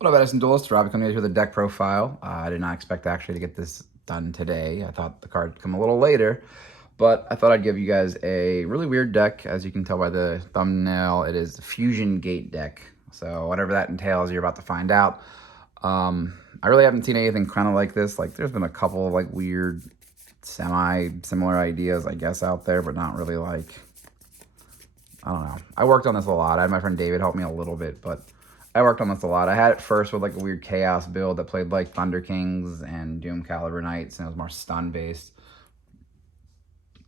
What up, Edison Duelist? Robbie coming with a deck profile. I did not expect actually to get this done today. I thought the card would come a little later, but I thought I'd give you guys a really weird deck. As you can tell by the thumbnail, it is the Fusion Gate deck. So whatever that entails, you're about to find out. I really haven't seen anything kind of like this. Like, there's been a couple of like weird semi-similar ideas, I guess, out there, but not really like, I don't know. I worked on this a lot. I had my friend David help me a little bit, but I worked on this a lot. I had it first with like a weird Chaos build that played like Thunder Kings and Doom Caliber Knights, and it was more stun based.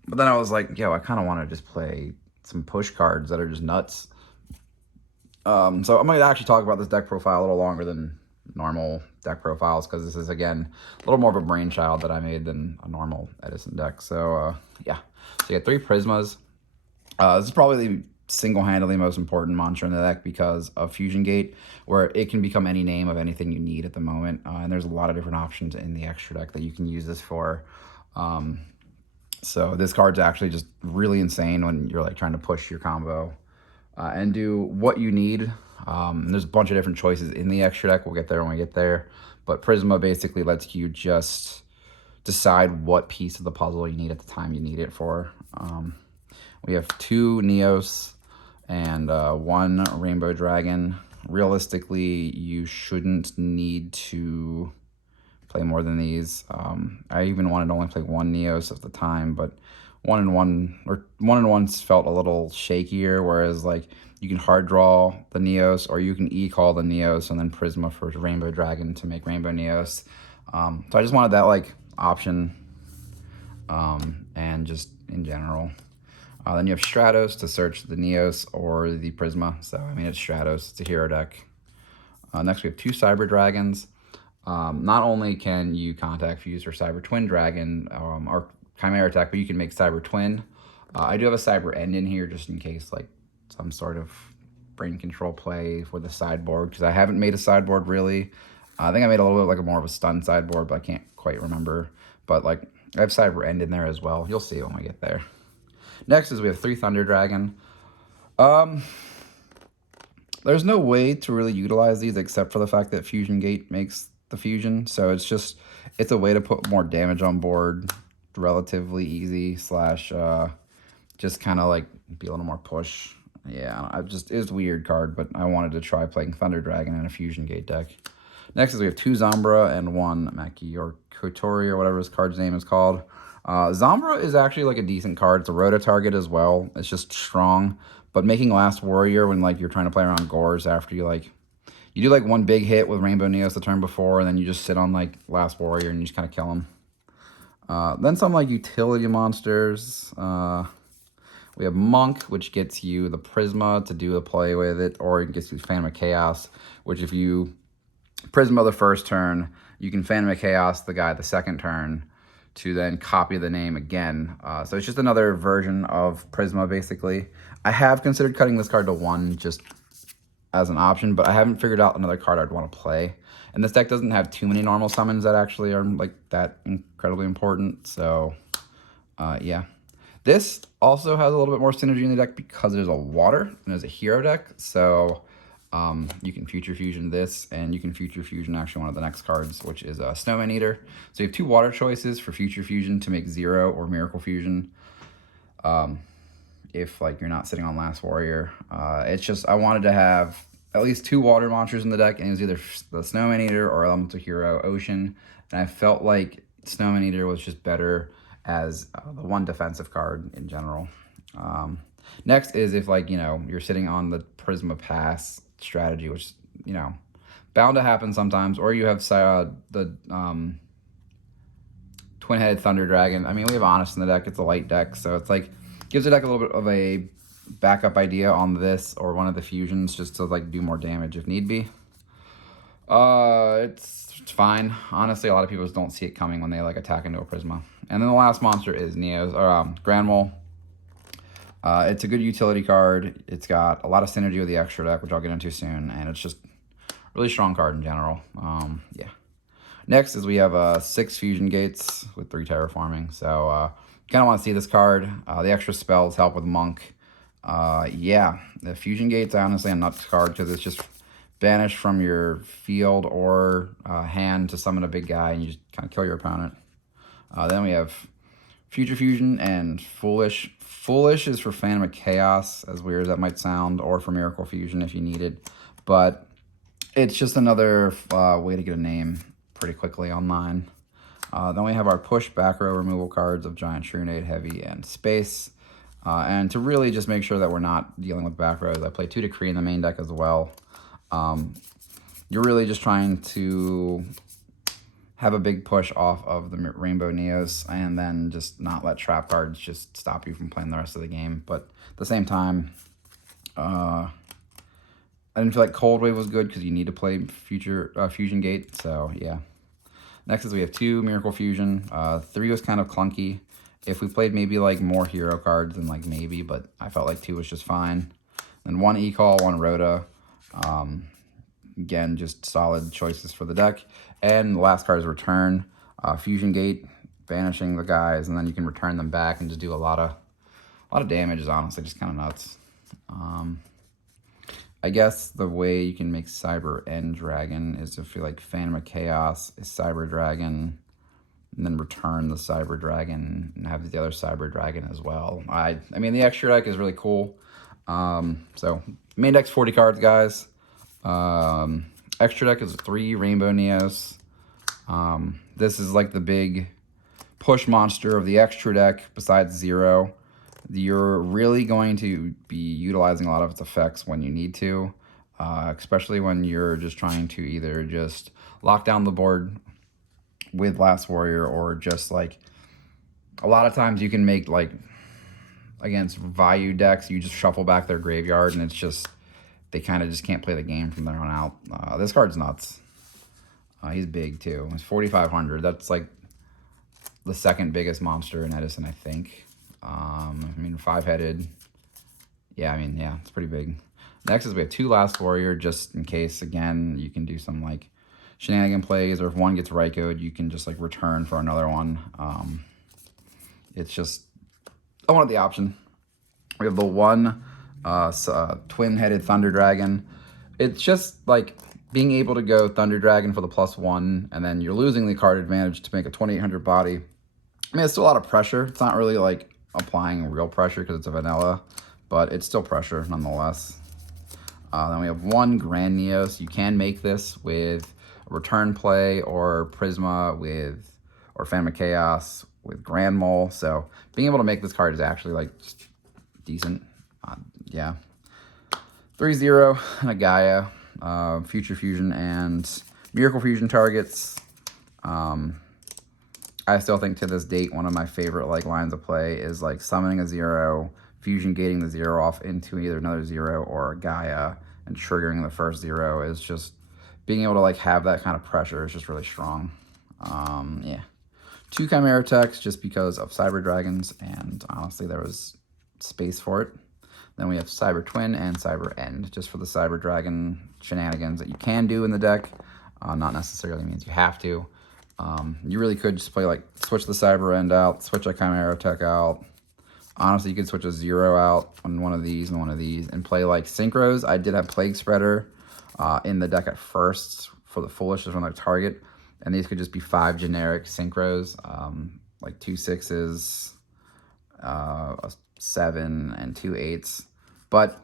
But then I was like, yo, I kind of want to just play some push cards that are just nuts. So I'm going to actually talk about this deck profile a little longer than normal deck profiles, because this is, again, a little more of a brainchild that I made than a normal Edison deck. So, yeah. So you got 3 Prismas. This is probably the single-handedly most important mantra in the deck because of Fusion Gate, where it can become any name of anything you need at the moment. And there's a lot of different options in the extra deck that you can use this for. So this card's actually just really insane when you're like trying to push your combo and do what you need. There's a bunch of different choices in the extra deck. We'll get there when we get there. But Prisma basically lets you just decide what piece of the puzzle you need at the time you need it for. We have 2 Neos and 1 Rainbow Dragon. Realistically, you shouldn't need to play more than these. I even wanted to only play 1 Neos at the time, but 1 and 1 felt a little shakier, whereas like you can hard draw the Neos, or you can e-call the Neos and then Prisma for Rainbow Dragon to make Rainbow Neos. So I just wanted that like option, and just in general. Then you have Stratos to search the Neos or the Prisma. So, I mean, it's Stratos. It's a hero deck. Next, we have 2 Cyber Dragons. Not only can you contact Fuse or Cyber Twin Dragon or Chimera attack, but you can make Cyber Twin. I do have a Cyber End in here just in case, like, some sort of brain control play for the sideboard, because I haven't made a sideboard, really. I think I made a little bit like more of a stun sideboard, but I can't quite remember. But, like, I have Cyber End in there as well. You'll see when we get there. Next is we have 3 Thunder Dragon. There's no way to really utilize these except for the fact that Fusion Gate makes the fusion. So it's a way to put more damage on board, relatively easy, slash just kind of like be a little more push. Yeah, it's a weird card, but I wanted to try playing Thunder Dragon in a Fusion Gate deck. Next is we have 2 Zambra and 1 Maki or Kotori or whatever his card's name is called. Zambra is actually like a decent card. It's a Rota target as well. It's just strong. But making Last Warrior when like you're trying to play around Gores after you do like 1 big hit with Rainbow Neos the turn before, and then you just sit on like Last Warrior and you just kind of kill him. Then some like utility monsters. We have Monk, which gets you the Prisma to do a play with it, or it gets you Phantom of Chaos, which if you Prisma the first turn, you can Phantom of Chaos the guy the second turn to then copy the name again. So it's just another version of Prisma, basically. I have considered cutting this card to 1 just as an option, but I haven't figured out another card I'd want to play. And this deck doesn't have too many normal summons that actually are like that incredibly important. So, yeah. This also has a little bit more synergy in the deck because there's a water and there's a hero deck. So you can Future Fusion this, and you can Future Fusion actually one of the next cards, which is a Snowman Eater. So you have 2 water choices for Future Fusion to make 0 or Miracle Fusion. If like you're not sitting on Last Warrior, it's just I wanted to have at least 2 water monsters in the deck, and it was either the Snowman Eater or Elemental Hero Ocean. And I felt like Snowman Eater was just better as the 1 defensive card in general. Next is if like you're sitting on the Prisma Pass strategy, which bound to happen sometimes, or you have the twin-headed Thunder Dragon. I mean, we have Honest in the deck. It's a light deck, so it's like gives the deck a little bit of a backup idea on this or one of the fusions, just to like do more damage if need be. It's fine. Honestly, a lot of people just don't see it coming when they like attack into a Prisma. And then the last monster is Neos or Granmole. It's a good utility card. It's got a lot of synergy with the extra deck, which I'll get into soon, and it's just a really strong card in general. Yeah. Next is we have 6 Fusion Gates with 3 Terraforming. So you kind of want to see this card. The extra spells help with Monk. Yeah, the Fusion Gate's honestly a nuts card because it's just banish from your field or hand to summon a big guy, and you just kind of kill your opponent. Then we have Future Fusion and Foolish. Foolish is for Phantom of Chaos, as weird as that might sound, or for Miracle Fusion if you need it. But it's just another way to get a name pretty quickly online. Then we have our push back row removal cards of Giant Shrunade, Heavy, and Space. And to really just make sure that we're not dealing with back rows, I play 2 Decree in the main deck as well. You're really just trying to have a big push off of the Rainbow Neos and then just not let trap cards just stop you from playing the rest of the game. But at the same time, I didn't feel like Cold Wave was good because you need to play Fusion Gate. So yeah. Next is we have 2 Miracle Fusion. 3 was kind of clunky. If we played maybe like more hero cards, then like maybe, but I felt like 2 was just fine. Then 1 E-Call, 1 Rhoda. Again, just solid choices for the deck. And the last card is Return. Fusion Gate, banishing the guys, and then you can return them back and just do a lot of damage is honestly just kind of nuts. I guess the way you can make Cyber End Dragon is to feel like Phantom of Chaos is Cyber Dragon, and then return the Cyber Dragon and have the other Cyber Dragon as well. I mean, the extra deck is really cool. So main deck's 40 cards, guys. Extra deck is 3 Rainbow Neos. This is like the big push monster of the extra deck besides 0. You're really going to be utilizing a lot of its effects when you need to, especially when you're just trying to either just lock down the board with Last Warrior, or just like a lot of times you can make like against Vayu decks, you just shuffle back their graveyard and it's just they kind of just can't play the game from there on out. This card's nuts. He's big too. He's 4,500. That's like the second biggest monster in Edison, I think. I mean, 5-headed. Yeah, I mean, yeah, it's pretty big. Next is we have 2 Last Warrior, just in case, again, you can do some like shenanigan plays, or if one gets Raikou, you can just like return for another one. It's just, I wanted the option. We have the 1 twin-headed Thunder Dragon. It's just like being able to go Thunder Dragon for the +1, and then you're losing the card advantage to make a 2,800 body. I mean, it's still a lot of pressure. It's not really like applying real pressure because it's a vanilla, but it's still pressure nonetheless. Then we have 1 Grand Neos. You can make this with a Return Play or Prisma with, or Phantom of Chaos with Grand Mole. So being able to make this card is actually like just decent. Yeah. 3-0 and a Gaia, Future Fusion and Miracle Fusion targets. I still think to this date, one of my favorite like lines of play is like summoning a 0, fusion gating the 0 off into either another 0 or a Gaia, and triggering the first 0 is just being able to like have that kind of pressure is just really strong. Yeah. 2 Chimera Techs just because of Cyber Dragons, and honestly there was space for it. Then we have Cyber Twin and Cyber End, just for the Cyber Dragon shenanigans that you can do in the deck. Not necessarily means you have to. You really could just play like, switch the Cyber End out, switch a Chimera Tech out. Honestly, you could switch a 0 out on one of these and one of these, and play like Synchros. I did have Plague Spreader in the deck at first for the Foolish as another target, and these could just be 5 generic Synchros, like 2 6s, a 7, and 2 8s. But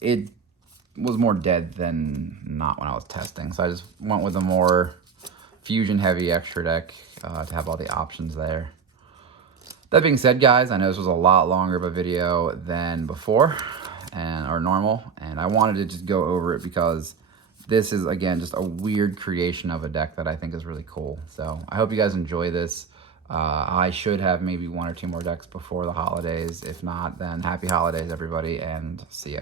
it was more dead than not when I was testing, so I just went with a more fusion heavy extra deck to have all the options there. That being said, guys, I know this was a lot longer of a video than before or normal, and I wanted to just go over it because this is, again, just a weird creation of a deck that I think is really cool. So I hope you guys enjoy this. I should have maybe 1 or 2 more decks before the holidays. If not, then happy holidays, everybody, and see ya.